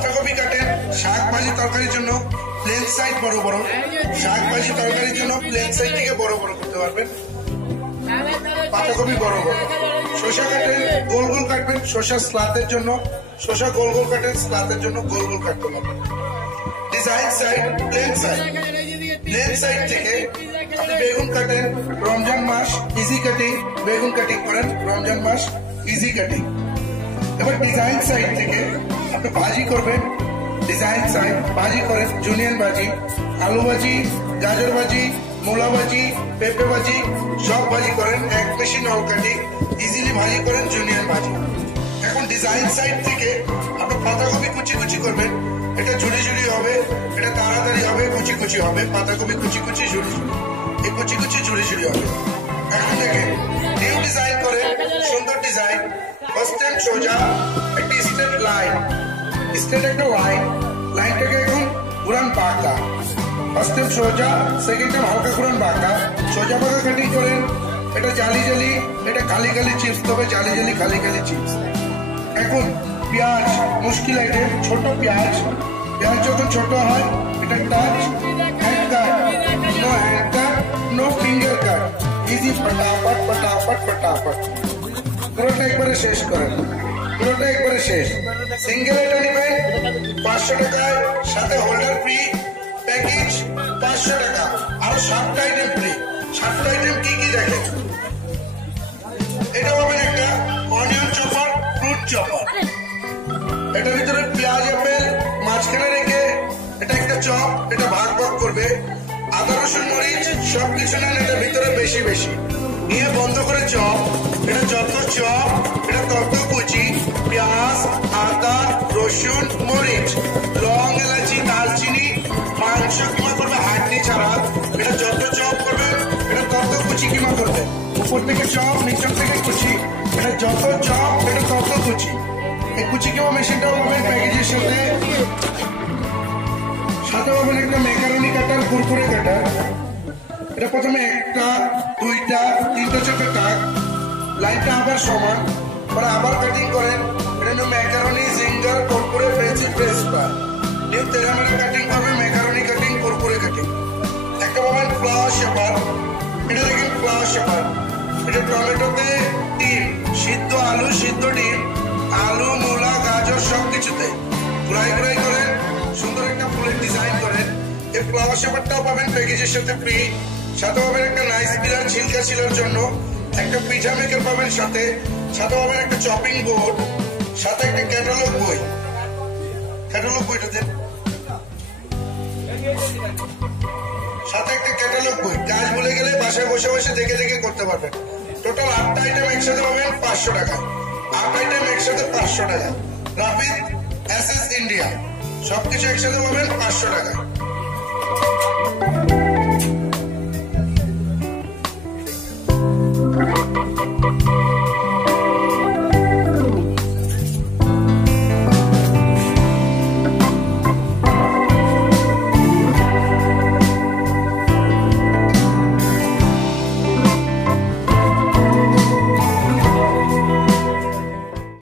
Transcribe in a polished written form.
পাতাকপি কাটেন শাক ভাজি তরকারির জন্য, প্লেন সাইড বড় বড়, শাক ভাজি তরকারির জন্য প্লেন সাইড থেকে বড় বড় করতে পারবেন, পাতাকপি বড় বড়। শসা কাটেন গোল গোল কাটবেন, শসা স্লাতের জন্য শসা গোল গোল কাটেন, স্লাতের জন্য গোল গোল কাটতে পারবেন। Design side plain side, plain side থেকে আপনি বেগুন কাটেন, রমজান মাস ইজি কাটিং, বেগুন কাটিং করেন, রমজান মাস ইজি কাটিং। এবার ডিজাইন সাইড থেকে আপনি ভাজি করবেন, ডিজাইন সাইড ভাজি করেন, জুনিয়ন ভাজি, আলু ভাজি, গাজর ভাজি, মূলা ভাজি, পেঁপে ভাজি, সব ভাজি করেন, এক মেশিন অল কাটিং, ইজিলি ভাজি করেন, জুনিয়ন ভাজি। এখন ডিজাইন সাইড থেকে আপনি পাতাকপি কুচি কুচি করবেন, এটা ঝুড়ি ঝুড়ি হবে, এটা তাড়াতাড়ি হবে, কুচি কুচি হবে, পাতাকপি কুচি কুচি ঝুড়ি ঝুড়ি, এই কুচি কুচি ঝুড়ি ঝুড়ি হবে। এখন দেখেন নিউ ডিজাইন করে সুন্দর ডিজাইন, ফার্স্ট টাইম সোজা একটি স্ট্রেট লাইন, স্ট্রেট একটা লাইন, লাইনটাকে এখন ঘুরান বাঁকা, ফার্স্ট টাইম সোজা, সেকেন্ড টাইম হালকা ঘুরান বাঁকা, সোজা বাঁকা কাটিং করেন। এটা জালি জালি, এটা খালি খালি চিপস, তবে জালি জালি খালি খালি চিপস। এখন পেঁয়াজ মুশকিল আইটেম, ছোট পেঁয়াজ, পেঁয়াজ যখন ছোট হয় এটা টাচ হ্যান্ড কাট, নো হ্যান্ড কাট, নো ফিঙ্গার কাট, ইজি ফটাফট ফটাফট ফটাফট, পুরোটা একবারে শেষ করেন, পুরোটা একবারে শেষ। সিঙ্গেল এটা নেবেন 500 টাকায়, সাথে হোল্ডার ফ্রি, প্যাকেজ 500 টাকা, আরো 7টা আইটেম ফ্রি। 7টা আইটেম কি কি দেখেন, এটা পাবেন একটা অনিয়ন চপার, ফ্রুট চপার, এটার ভিতরে পেঁয়াজ আপেল মাঝখানে রেখে এটা একটা চপ, এটা ভাগ ভাগ করবে, আদা রসুন মরিচ সবকিছু নেন এটার ভিতরে বেশি বেশি নিয়ে বন্ধ করে চপ, এটা যত চপ এটা তত কুচি, পেঁয়াজ আদা রসুন মরিচ লং এলাচি দালচিনি, মাংস কিমা করবে হাড্ডি ছাড়া, এটা যত চপ করবে এটা তত কুচি কিমা করবে, উপর থেকে চপ নিচের থেকে কুচি, এটা যত চপ এটা তত কুচি। এই কুচি কিমা মেশিনটাও পাবেন প্যাকেজের সাথে, সাথে পাবেন একটা ম্যাকারনি কাটার, কুরকুরে কাটার। এটা প্রথমে একটা দুইটা তিনটা চারটা টাক, লাইনটা আবার সমান, পরে আবার কাটিং করেন, এটা macaroni zinger Kurkure frenchy fresh fry, new তেরামের কাটিং করবে, ম্যাকারনি কাটিং কুরকুরে কাটিং। একটা পাবেন ফ্লাওয়ার শেপার, এটা দেখেন ফ্লাওয়ার শেপার, এটা টমেটোতে ডিম, সিদ্ধ আলু সিদ্ধ ডিম, আলু মূলা গাজর সবকিছুতে ফ্রাই ফ্রাই করেন, সুন্দর একটা ফুলের ডিজাইন করেন। এই ফ্লাওয়ার শেপারটাও পাবেন প্যাকেজের সাথে ফ্রি, সাথে পাবেন একটা নাইস পিলার ছিলকা ছিলার জন্য, একটা পিঠা মেকার পাবেন সাথে, সাথে পাবেন একটা চপিং বোর্ড, সাথে একটা ক্যাটালগ বই, ক্যাটালগ বইটা দেন, সাথে একটা ক্যাটালগ বই, কাজ ভুলে গেলে বাসায় বসে বসে দেখে দেখে করতে পারবেন। টোটাল 8টা আইটেম একসাথে পাবেন 500 টাকা, 8 আইটেম একসাথে 500 টাকা। রাফিদ এসএস ইন্ডিয়া সবকিছু একসাথে পাবেন 500 টাকা।